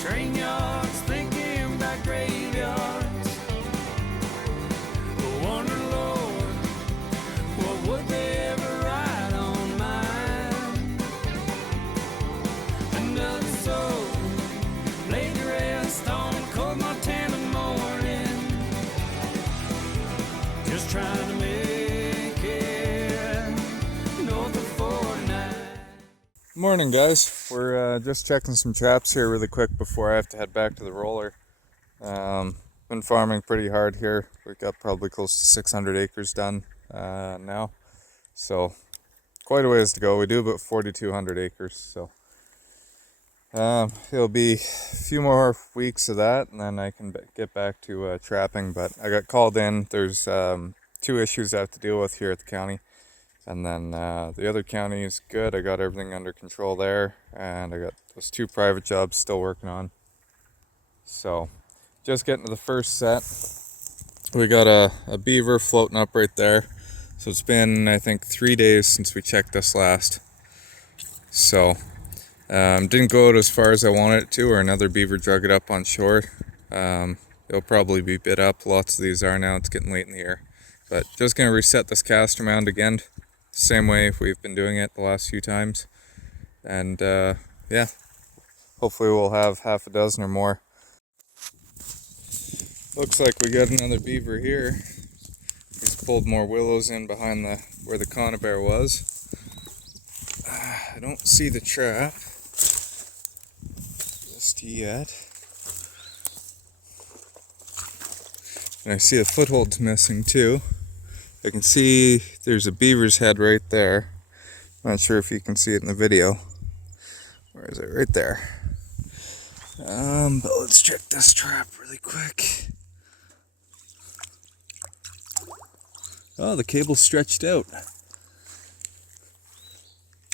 train yards, thinking about graveyards. I wonder, Lord, what would they ever write on mine? Another soul laid to rest on cold Montana morning, just trying to make it north of 49. Morning, guys. We're just checking some traps here really quick before I have to head back to the roller. Been farming pretty hard here. We've got probably close to 600 acres done now, so quite a ways to go. We do about 4,200 acres, so it'll be a few more weeks of that, and then I can get back to trapping. But I got called in. There's 2 issues I have to deal with here at the county. And then the other county is good. I got everything under control there, and I got those 2 private jobs still working on. So just getting to the first set. We got a beaver floating up right there. So it's been, I think, 3 days since we checked this last. So didn't go out as far as I wanted it to, or another beaver drug it up on shore. It'll probably be bit up. Lots of these are now. It's getting late in the year. But just going to reset this caster mound again. Same way we've been doing it the last few times, and yeah, hopefully we'll have half a dozen or more. Looks like we got another beaver here. He's pulled more willows in behind where the conibear was. I don't see the trap just yet, and I see the foothold's missing too. I can see there's a beaver's head right there. Not sure if you can see it in the video. Where is it? Right there. But let's check this trap really quick. Oh, the cable's stretched out.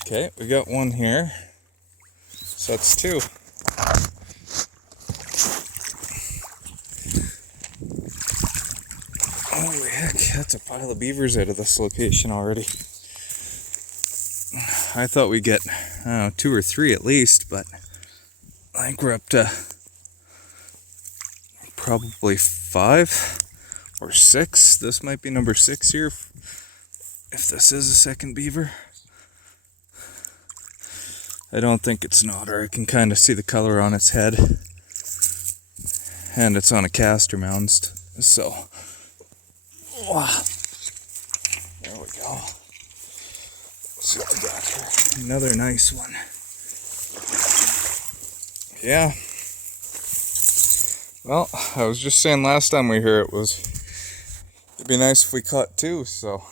Okay, we got one here. So that's 2. Holy heck, that's a pile of beavers out of this location already. I thought we'd get, I don't know, 2 or 3 at least, but I think we're up to probably 5 or 6. This might be number 6 here, if this is a second beaver. I don't think it's an otter. I can kind of see the color on its head, and it's on a caster mound, so wow. There we go. Let's see what we got here. Another nice one. Yeah. Well, I was just saying last time we were here it'd be nice if we caught 2, so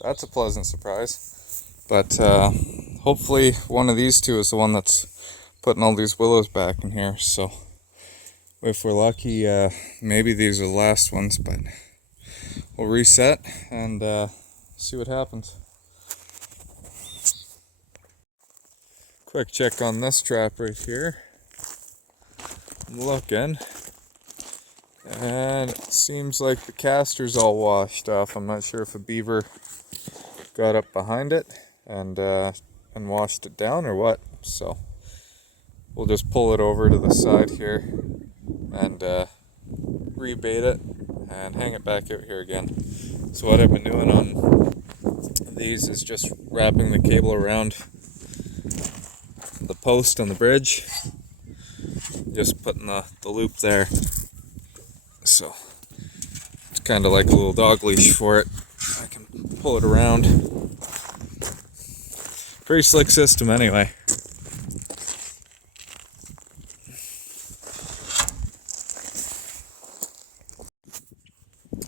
that's a pleasant surprise. But hopefully one of these 2 is the one that's putting all these willows back in here. So if we're lucky, maybe these are the last ones, but we'll reset and see what happens. Quick check on this trap right here. I'm looking, and it seems like the caster's all washed off. I'm not sure if a beaver got up behind it and washed it down or what. So we'll just pull it over to the side here and rebait it and hang it back out here again. So what I've been doing on these is just wrapping the cable around the post on the bridge, just putting the loop there, so it's kind of like a little dog leash for it. I can pull it around. Pretty slick system anyway.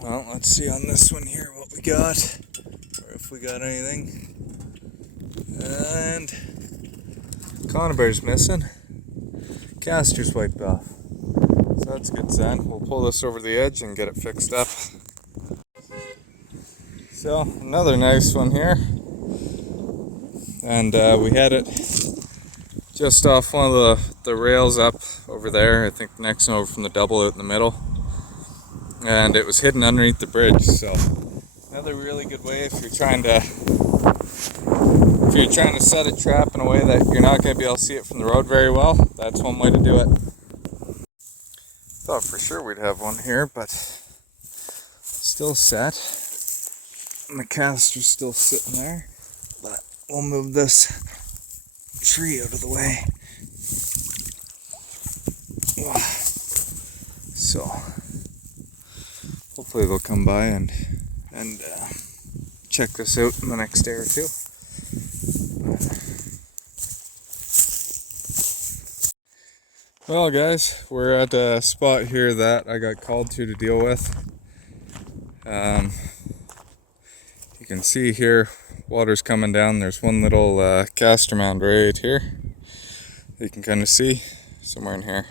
Well, let's see on this one here what we got, or if we got anything. And conibear's missing. Caster's wiped off. So that's a good sign. We'll pull this over the edge and get it fixed up. So another nice one here. And we had it just off one of the rails up over there. I think the next one over from the double out in the middle. And it was hidden underneath the bridge. So another really good way if you're trying to if you're trying to set a trap in a way that you're not going to be able to see it from the road very well, that's one way to do it. Thought for sure we'd have one here, but still set. And the caster's still sitting there, but we'll move this tree out of the way. So hopefully they'll come by and check this out in the next day or two. Well guys, we're at a spot here that I got called to deal with. You can see here, water's coming down. There's one little caster mound right here. You can kind of see somewhere in here.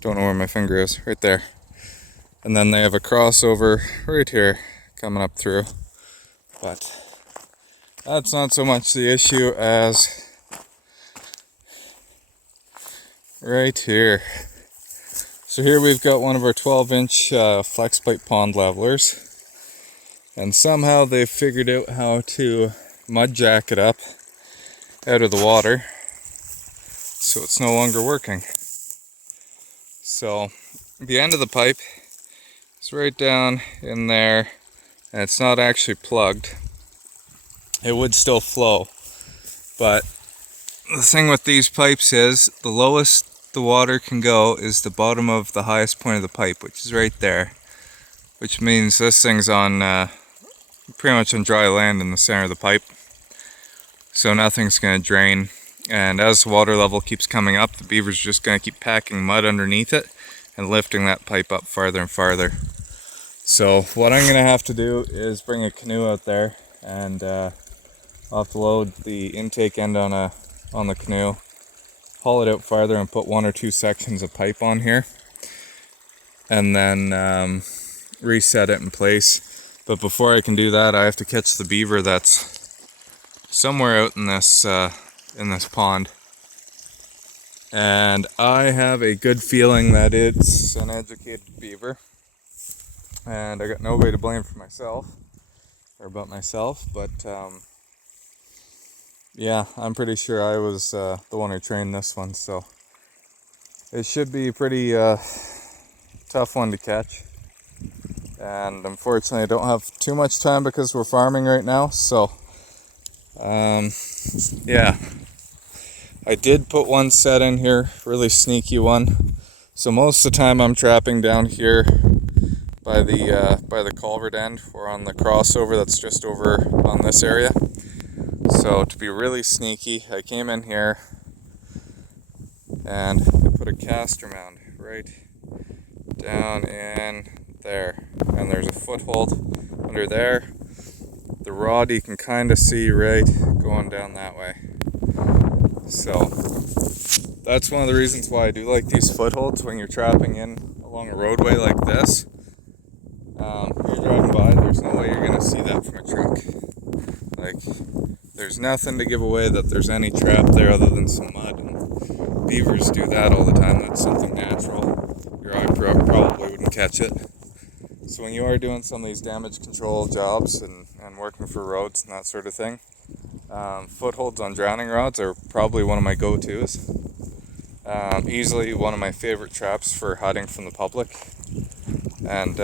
Don't know where my finger is, right there. And then they have a crossover right here coming up through. But that's not so much the issue as right here. So here we've got one of our 12-inch flex plate pond levelers. And somehow they've figured out how to mud jack it up out of the water. So it's no longer working. So the end of the pipe is right down in there, and it's not actually plugged. It would still flow, but the thing with these pipes is the lowest the water can go is the bottom of the highest point of the pipe, which is right there, which means this thing's on pretty much on dry land in the center of the pipe, so nothing's going to drain. And as the water level keeps coming up, the beaver's just going to keep packing mud underneath it and lifting that pipe up farther and farther. So what I'm going to have to do is bring a canoe out there, and I'll have to load the intake end on the canoe, haul it out farther and put 1 or 2 sections of pipe on here, and then reset it in place. But before I can do that, I have to catch the beaver that's somewhere out in this pond. And I have a good feeling that it's an educated beaver. And I got nobody to blame for myself, or but myself, but yeah, I'm pretty sure I was the one who trained this one, so it should be a pretty tough one to catch. And unfortunately I don't have too much time because we're farming right now, so yeah. I did put one set in here, really sneaky one. So most of the time I'm trapping down here by the culvert end, or on the crossover that's just over on this area. So to be really sneaky, I came in here and I put a caster mound right down in there, and there's a foothold under there. The rod you can kind of see right going down that way. So that's one of the reasons why I do like these footholds when you're trapping in along a roadway like this. You're driving by, there's no way you're going to see that from a truck. Like, there's nothing to give away that there's any trap there other than some mud. And beavers do that all the time. That's something natural. Your eye probably wouldn't catch it. So when you are doing some of these damage control jobs and working for roads and that sort of thing, footholds on drowning rods are probably one of my go-tos. Easily one of my favorite traps for hiding from the public. And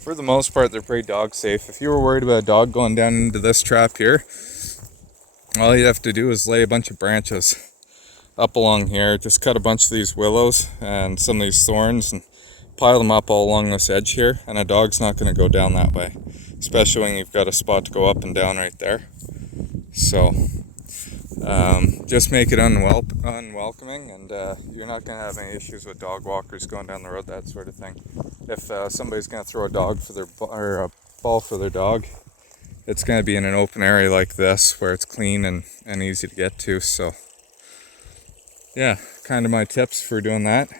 for the most part, they're pretty dog safe. If you were worried about a dog going down into this trap here, all you have to do is lay a bunch of branches up along here. Just cut a bunch of these willows and some of these thorns and pile them up all along this edge here, and a dog's not going to go down that way, especially when you've got a spot to go up and down right there. So just make it unwelcoming, and you're not going to have any issues with dog walkers going down the road, that sort of thing. If somebody's going to throw a dog for or a ball for their dog, it's going to be in an open area like this where it's clean and easy to get to. So yeah, kind of my tips for doing that.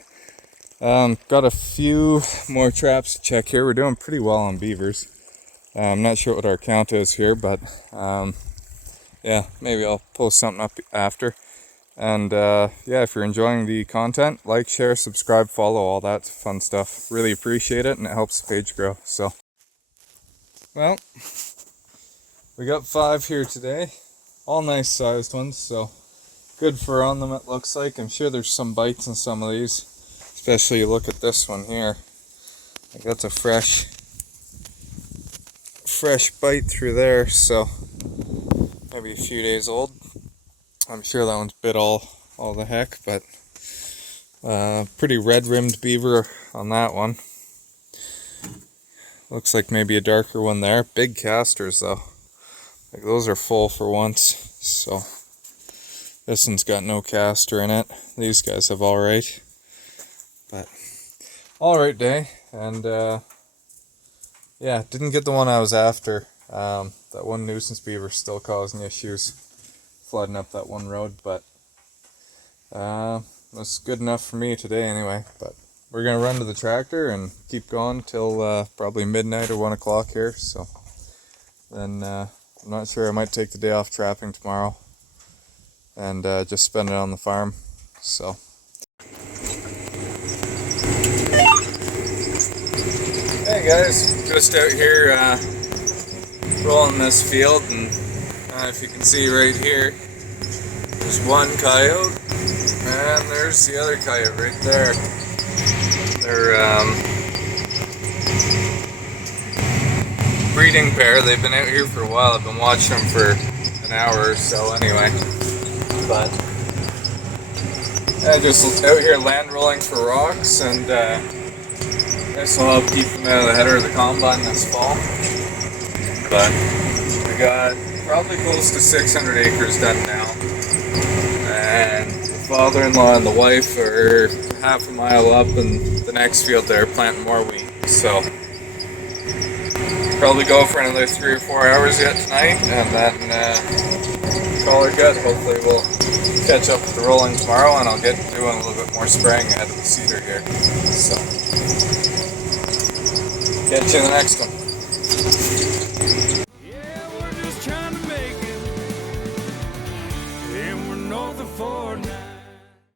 Got a few more traps to check here. We're doing pretty well on beavers. I'm not sure what our count is here, but yeah, maybe I'll post something up after. And yeah, if you're enjoying the content, like, share, subscribe, follow, all that fun stuff. Really appreciate it, and it helps the page grow. So, well, We got 5 here today, all nice sized ones, so good fur on them it looks like. I'm sure there's some bites in some of these, especially look at this one here. Like that's a fresh bite through there, so maybe a few days old. I'm sure that one's bit all the heck, but pretty red-rimmed beaver on that one. Looks like maybe a darker one there. Big casters though. Like those are full for once. So this one's got no caster in it. These guys have alright. But alright day. And yeah, didn't get the one I was after. That one nuisance beaver still causing issues, flooding up that one road, but that's good enough for me today anyway. But we're gonna run to the tractor and keep going till probably midnight or 1 o'clock here. So then I'm not sure, I might take the day off trapping tomorrow and just spend it on the farm. So hey guys, just out here rolling this field, and if you can see right here, there's one coyote and there's the other coyote right there. They're breeding pair. They've been out here for a while. I've been watching them for an hour or so anyway. But yeah, just out here land rolling for rocks, and guess I'll keep them out of the header of the combine this fall. But we got probably close to 600 acres done now, and the father-in-law and the wife are half a mile up in the next field there planting more wheat. So probably go for another 3 or 4 hours yet tonight, and then call her good. Hopefully we'll catch up with the rolling tomorrow, and I'll get doing a little bit more spraying ahead of the cedar here. So catch you in the next one.